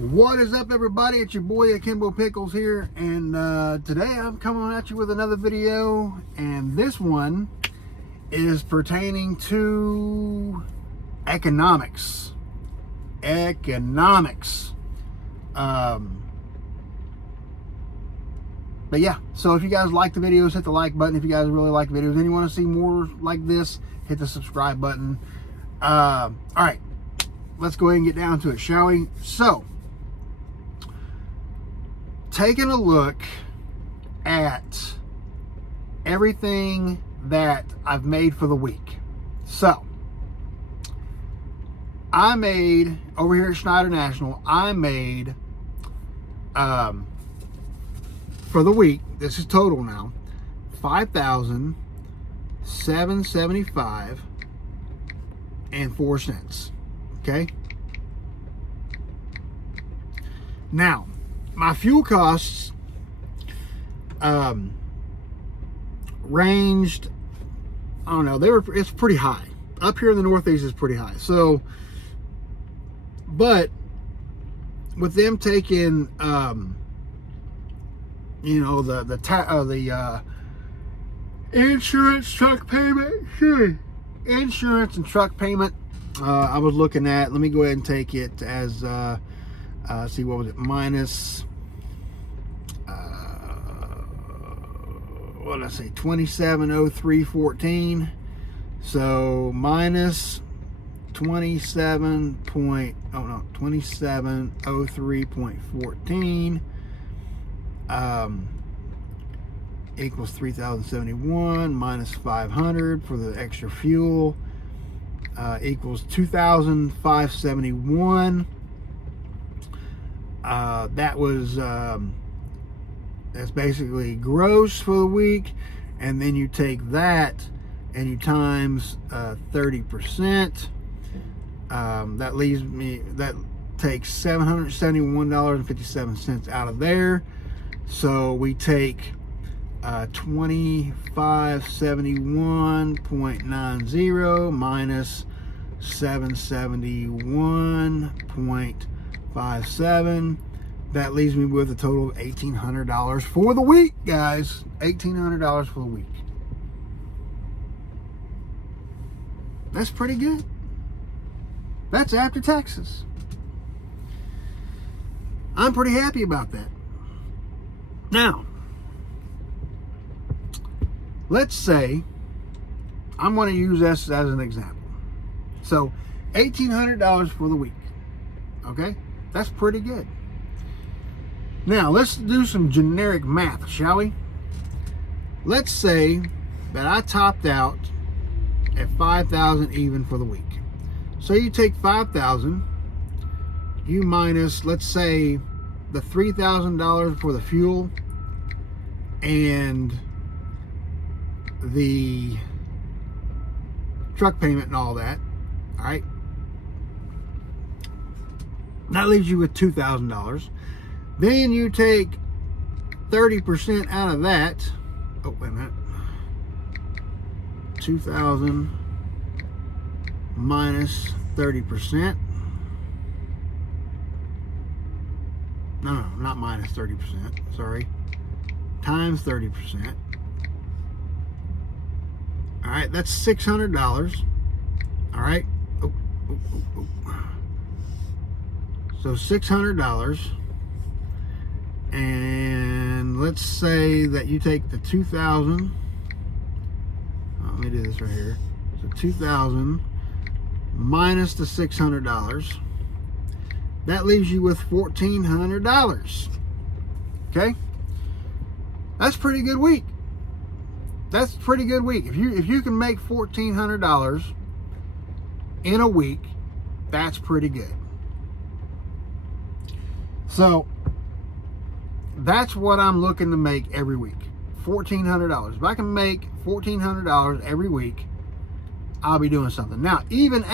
What is up, everybody? It's your boy Akimbo Pickles here, and today I'm coming at you with another video, and this one is pertaining to economics. But yeah, so if you guys like the videos, hit the like button. If you guys really like videos and you want to see more like this, hit the subscribe button. All right, let's go ahead and get down to it, shall we? So, taking a look at everything that I've made for the week. So, I made, over here at Schneider National, I made, for the week, this is total now, $5,775.04. Okay? Now, my fuel costs ranged, I don't know, it's pretty high. Up here in the Northeast is pretty high. So, but with them taking you know, the insurance, truck payment, insurance and truck payment, I was looking at, let me go ahead and take it as see, what was it, minus what did I say, 2703.14. so minus 2703.14 equals 3,071 minus 500 for the extra fuel equals 2,571. That was that's basically gross for the week, and then you take that and you times 30%. That leaves me, that takes $771.57 out of there. So we take 2571.90 minus 771.57. That leaves me with a total of $1,800 for the week, guys. $1,800 for the week. That's pretty good. That's after taxes. I'm pretty happy about that. Now, let's say I'm going to use this as an example. So, $1,800 for the week. Okay? That's pretty good. Now, let's do some generic math, shall we? Let's say that I topped out at $5,000 even for the week. So you take $5,000, you minus, let's say, the $3,000 for the fuel and the truck payment and all that. All right, that leaves you with $2,000. Then you take 30% out of that. Oh, wait a minute. 2,000 minus 30%. No, not minus 30%. Sorry. Times 30%. All right, that's $600. All right. So $600. And let's say that you take the 2,000. Let me do this right here. So 2,000 minus the $600. That leaves you with $1,400. Okay, that's pretty good week. That's a pretty good week. If you can make $1,400 in a week, that's pretty good. So that's what I'm looking to make every week. $1,400. If I can make $1,400 every week, I'll be doing something. Now, even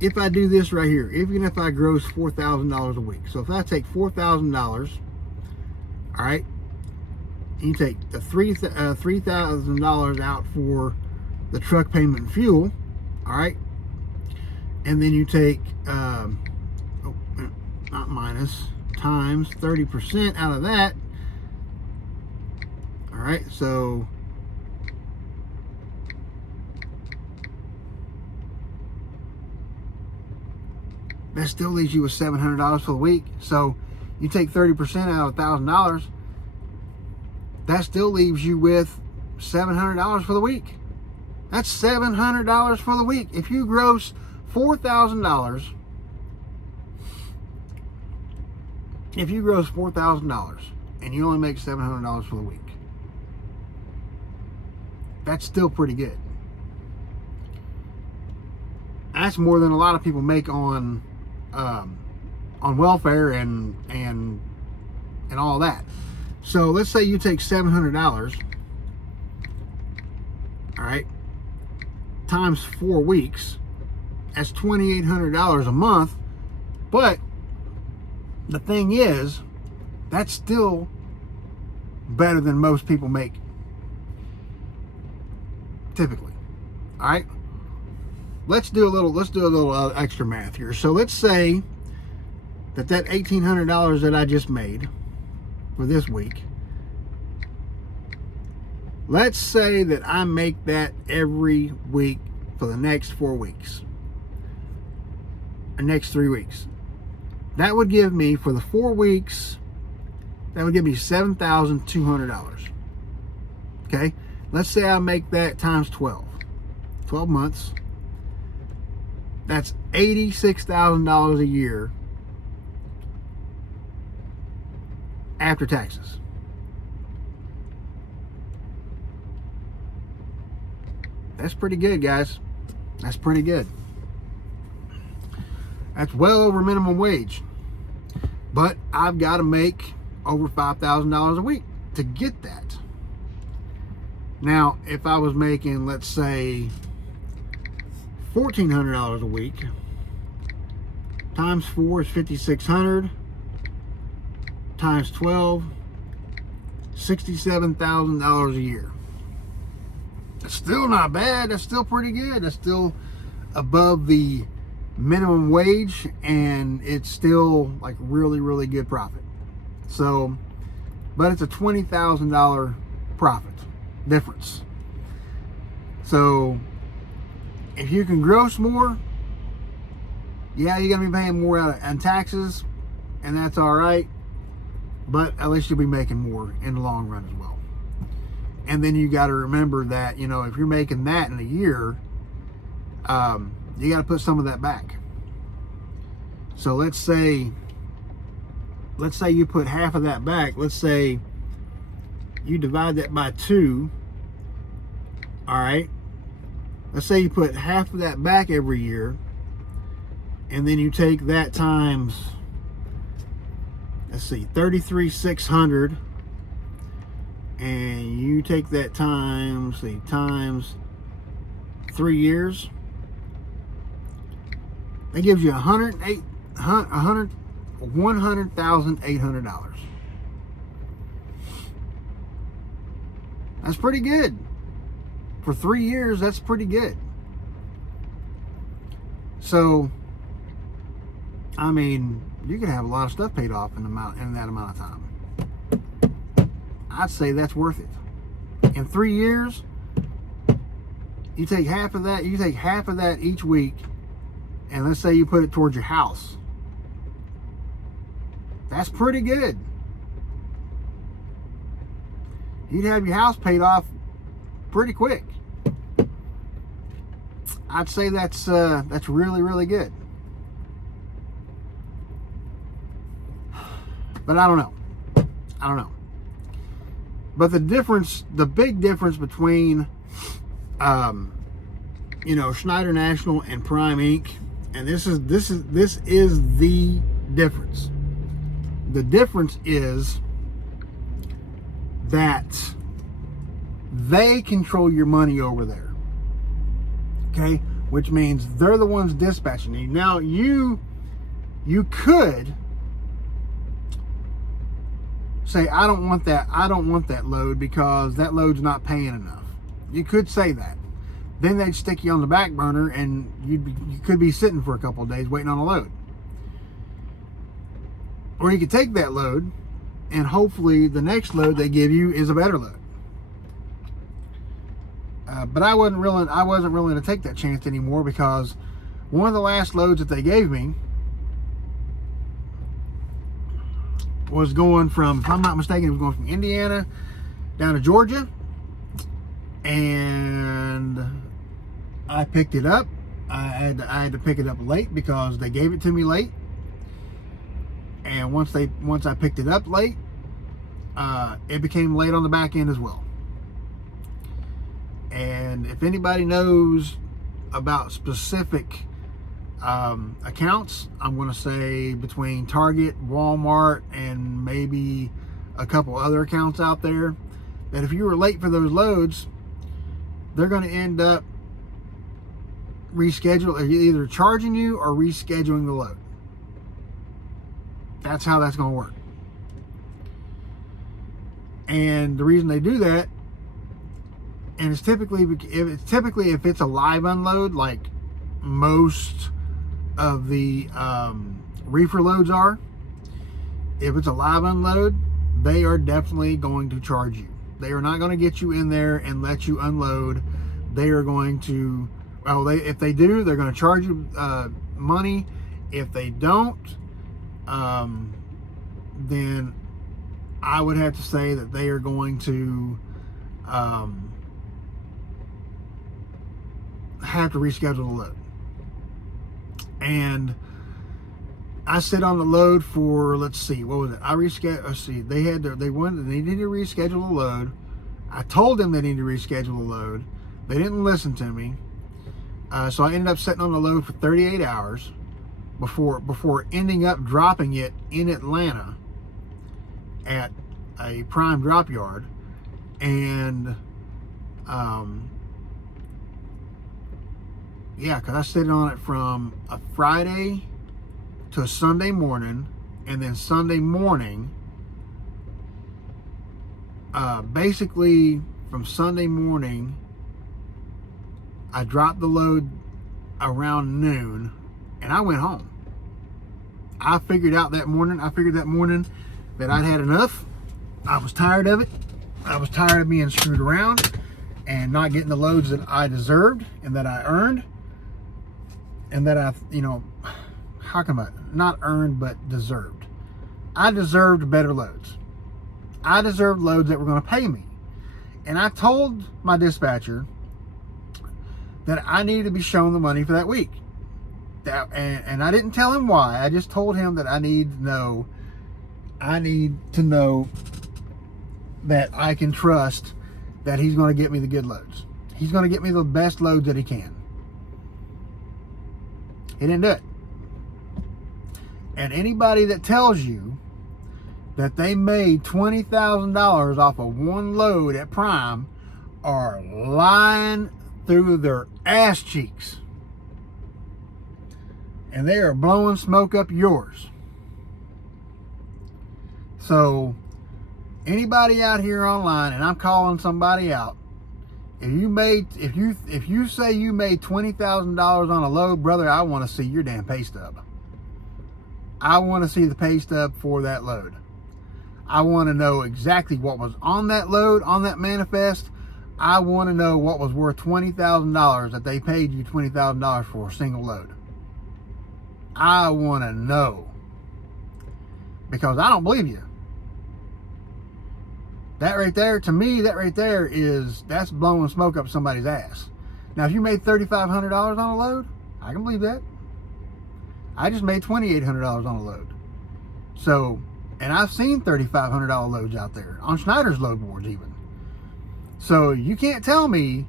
if I do this right here, even if I gross $4,000 a week. So if I take $4,000, all right, you take the $3,000 out for the truck payment and fuel, all right, and then you take not times 30% out of that. All right, so that still leaves you with $700 for the week. So you take 30% out of $1,000, that still leaves you with $700 for the week. That's $700 for the week. If you gross $4,000, and you only make $700 for the week, that's still pretty good. That's more than a lot of people make on welfare and all that. So let's say you take $700, all right, times 4 weeks, that's $2,800 a month. But the thing is, that's still better than most people make typically. All right, let's do a little extra math here. So let's say that $1,800 that I just made for this week, let's say that I make that every week for the next 4 weeks, or next 3 weeks. That would give me, for the 4 weeks, that would give me $7,200. Okay, let's say I make that times 12 months. That's $86,000 a year after taxes. That's pretty good, guys. That's pretty good. That's well over minimum wage. But I've got to make over $5,000 a week to get that. Now, if I was making, let's say, $1,400 a week, times 4 is $5,600, times 12, $67,000 a year. That's still not bad. That's still pretty good. That's still above the minimum wage, and it's still like really, really good profit. So, but it's a $20,000 profit difference. So if you can gross more, yeah, you're gonna be paying more on taxes, and that's all right, but at least you'll be making more in the long run as well. And then you got to remember that, you know, if you're making that in a year, you got to put some of that back. So let's say you put half of that back. Let's say you divide that by 2. All right, let's say you put half of that back every year, and then you take that times, let's see, 33,600, and you take that times 3 years. That gives you $100,800. That's pretty good. For 3 years, that's pretty good. So, I mean, you can have a lot of stuff paid off in that amount of time. I'd say that's worth it. In 3 years, you take half of that. You take half of that each week, and let's say you put it towards your house. That's pretty good. You'd have your house paid off pretty quick. I'd say that's really, really good. But I don't know. But the big difference between, Schneider National and Prime Inc., and this is the difference. The difference is that they control your money over there. Okay, which means they're the ones dispatching you. Now you could say, I don't want that load because that load's not paying enough. You could say that. Then they'd stick you on the back burner, and you could be sitting for a couple of days waiting on a load. Or you could take that load and hopefully the next load they give you is a better load. But I wasn't willing to take that chance anymore, because one of the last loads that they gave me was going from, if I'm not mistaken, it was going from Indiana down to Georgia. And I picked it up. I had to pick it up late because they gave it to me late. And once I picked it up late, it became late on the back end as well. And if anybody knows about specific accounts, I'm going to say between Target, Walmart, and maybe a couple other accounts out there, that if you were late for those loads, they're going to end up either charging you or rescheduling the load. That's how that's going to work. And the reason they do that, and it's typically if it's a live unload, like most of the reefer loads are. If it's a live unload, they are definitely going to charge you. They are not going to get you in there and let you unload. They are going to, if they do, they're going to charge you money. If they don't, then I would have to say that they are going to have to reschedule the load. And I sit on the load for, let's see, what was it? They needed to reschedule the load. I told them they needed to reschedule the load. They didn't listen to me. So I ended up sitting on the load for 38 hours before ending up dropping it in Atlanta at a prime drop yard. And because I stayed on it from a Friday to a Sunday morning, and then Sunday morning, basically from Sunday morning, I dropped the load around noon, and I went home. I figured that morning that I'd had enough. I was tired of it. I was tired of being screwed around and not getting the loads that I deserved and that I earned. And that how come I not earned but deserved? I deserved better loads. I deserved loads that were going to pay me. And I told my dispatcher that I needed to be shown the money for that week. And I didn't tell him why. I just told him that I need to know that I can trust that he's going to get me the good loads. He's going to get me the best loads that he can. He didn't do it. And anybody that tells you that they made $20,000 off of one load at Prime are lying through their ass cheeks. And they are blowing smoke up yours. So anybody out here online, and I'm calling somebody out, if you say you made $20,000 on a load, brother, I want to see your damn pay stub. I want to see the pay stub for that load. I want to know exactly what was on that load, on that manifest. I want to know what was worth $20,000 that they paid you $20,000 for a single load. I want to know, because I don't believe you. That right there, to me, that's blowing smoke up somebody's ass. Now, if you made $3,500 on a load, I can believe that. I just made $2,800 on a load. So, and I've seen $3,500 loads out there on Schneider's load boards even. So you can't tell me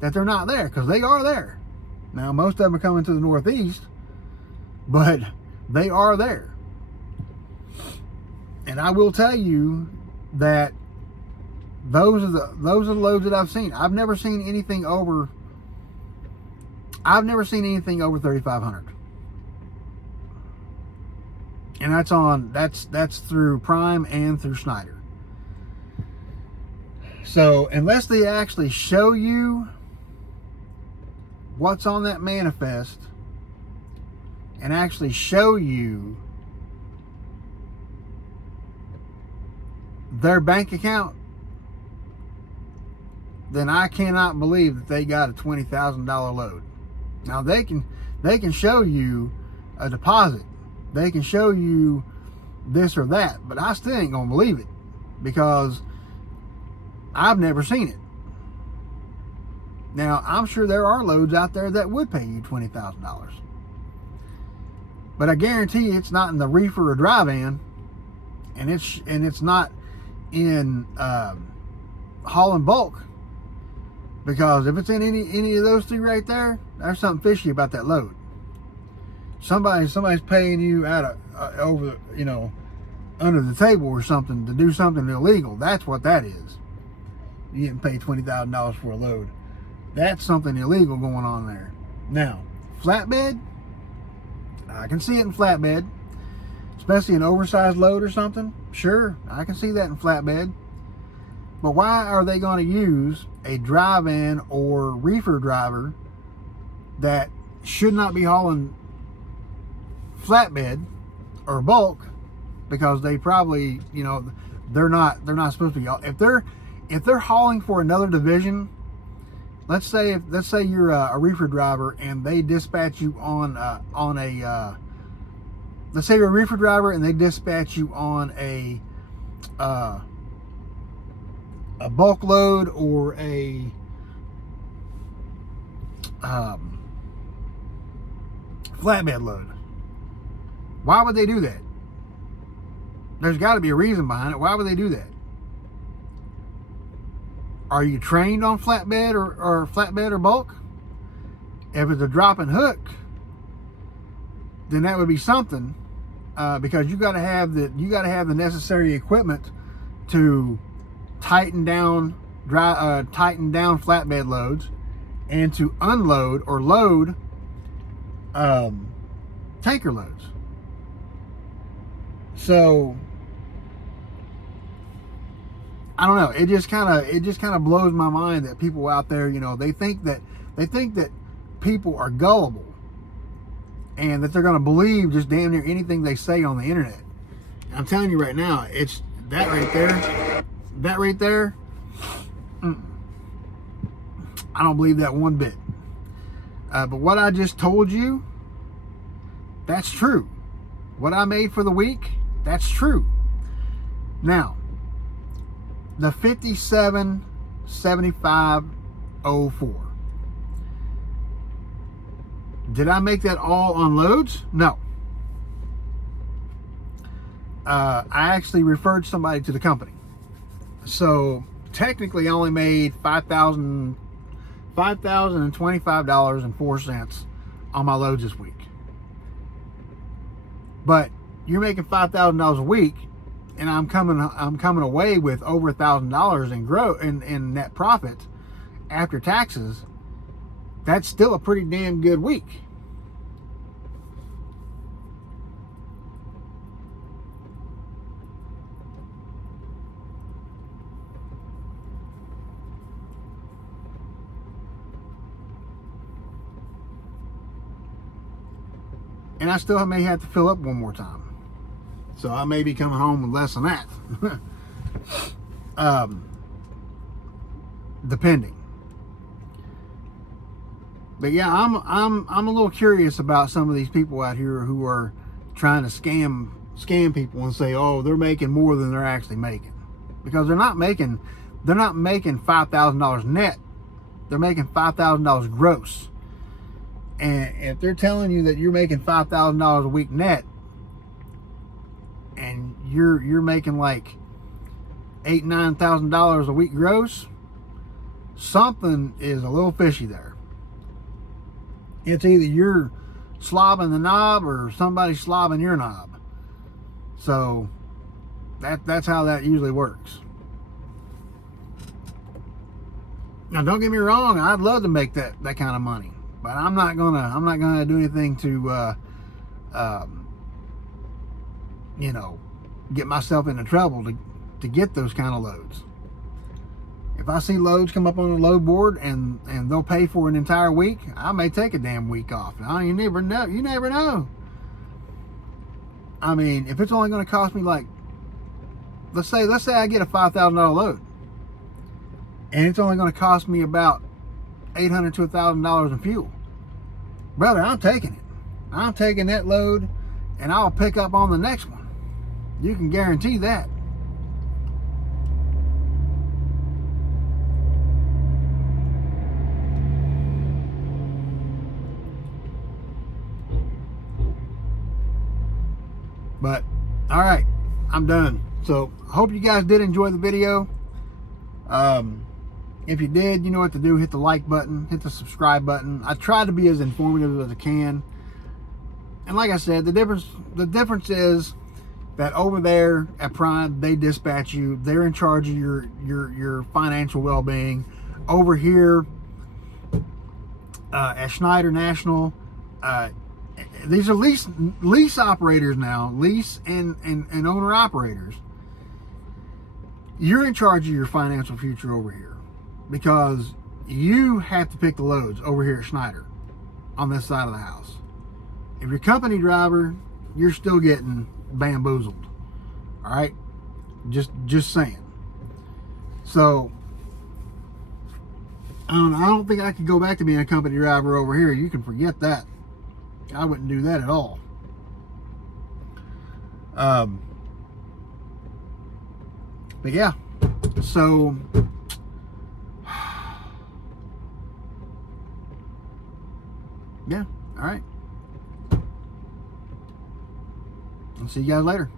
that they're not there, because they are there. Now, most of them are coming to the Northeast, but they are there. And I will tell you that those are the loads that I've seen. I've never seen anything over 3,500. And that's through Prime and through Schneider. So unless they actually show you what's on that manifest and actually show you their bank account, then I cannot believe that they got a $20,000 load. Now they can show you a deposit, they can show you this or that, but I still ain't gonna believe it because I've never seen it. Now I'm sure there are loads out there that would pay you $20,000, but I guarantee you it's not in the reefer or dry van, and it's not in hauling bulk. Because if it's in any of those three right there, there's something fishy about that load. Somebody's paying you out of over, you know, under the table or something to do something illegal. That's what that is. You getting paid $20,000 for a load. That's something illegal going on there. Now, flatbed, I can see it in flatbed, especially an oversized load or something. Sure, I can see that in flatbed. But why are they going to use a dry van or reefer driver that should not be hauling flatbed or bulk? Because they probably, you know, they're not supposed to be. If they're hauling for another division, let's say you're a reefer driver and they dispatch you on a let's say you're a reefer driver and they dispatch you on a bulk load or a flatbed load. Why would they do that? There's got to be a reason behind it. Why would they do that? Are you trained on flatbed or flatbed or bulk? If it's a drop and hook, then that would be something, because you got to have the necessary equipment to tighten down flatbed loads and to unload or load tanker loads. So I don't know. It just kind of blows my mind that people out there, you know, they think that people are gullible and that they're going to believe just damn near anything they say on the internet. And I'm telling you right now, it's that right there. I don't believe that one bit. But what I just told you, that's true. What I made for the week, that's true. Now, the 57.7504. Did I make that all on loads? No. I actually referred somebody to the company. So technically I only made $5,025.04 on my loads this week. But you're making $5,000 a week, and I'm coming away with over $1,000 in net profit after taxes. That's still a pretty damn good week. And I still may have to fill up one more time. So I may be coming home with less than that. Depending. But yeah, I'm a little curious about some of these people out here who are trying to scam people and say, oh, they're making more than they're actually making. Because they're not making $5,000 net. They're making $5,000 gross. And if they're telling you that you're making $5,000 a week net, and you're making like $8,000-9,000 a week gross, something is a little fishy there. It's either you're slobbing the knob or somebody's slobbing your knob. So that's how that usually works. Now, don't get me wrong, I'd love to make that kind of money. But I'm not gonna do anything to, you know, get myself into trouble to get those kind of loads. If I see loads come up on the load board and they'll pay for an entire week, I may take a damn week off. Now, you never know. You never know. I mean, if it's only going to cost me like let's say I get a $5,000 load, and it's only going to cost me about $800 to $1,000 in fuel. Brother, I'm taking it. I'm taking that load, and I'll pick up on the next one. You can guarantee that. But, all right, I'm done. So, I hope you guys did enjoy the video. If you did, you know what to do. Hit the like button, hit the subscribe button. I try to be as informative as I can. And like I said, the difference is that over there at Prime, they dispatch you. They're in charge of your financial well-being. Over here at Schneider National, these are lease operators now, lease and owner operators. You're in charge of your financial future over here, because you have to pick the loads over here at Schneider on this side of the house. If you're company driver, you're still getting bamboozled. All right, just saying. So I don't think I could go back to being a company driver over here. You can forget that. I wouldn't do that at all. But yeah, so yeah, all right. I'll see you guys later.